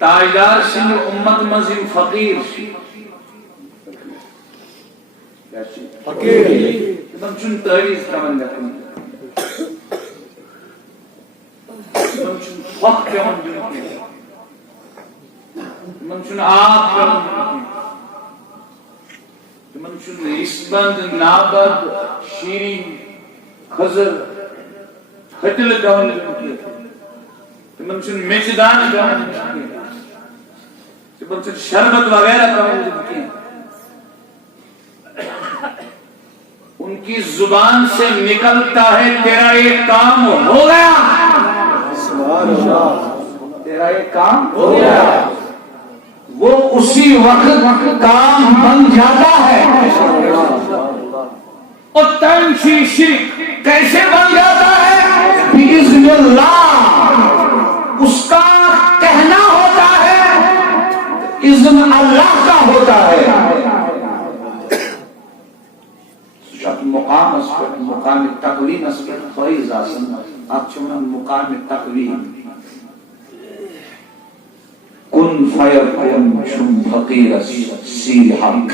تاجدار سنگ امت مزیم فقیر فقیر تم چون تاریخ کمن گتن تم چون وقت کمن گتن تم چون آب کمن گتن تم چون اسبند نابد شیرین خضر خجل کمن گتن تم چون میچدان کمن گتن تم چون شربت وغیرہ کمن گتن ان کی زبان سے نکلتا ہے تیرا یہ کام ہو گیا تیرا یہ کام ہو گیا وہ اسی وقت کام بن جاتا ہے اور تنشی شرک کیسے بن جاتا ہے بِإِذْنِ اللہ اس کا کہنا ہوتا ہے اذن اللہ کا ہوتا ہے مقام اسپت مقام تقویم اسپت خواهی زاسن اچھونا مقام تقویم کن فیکن چون فقیر سیر حق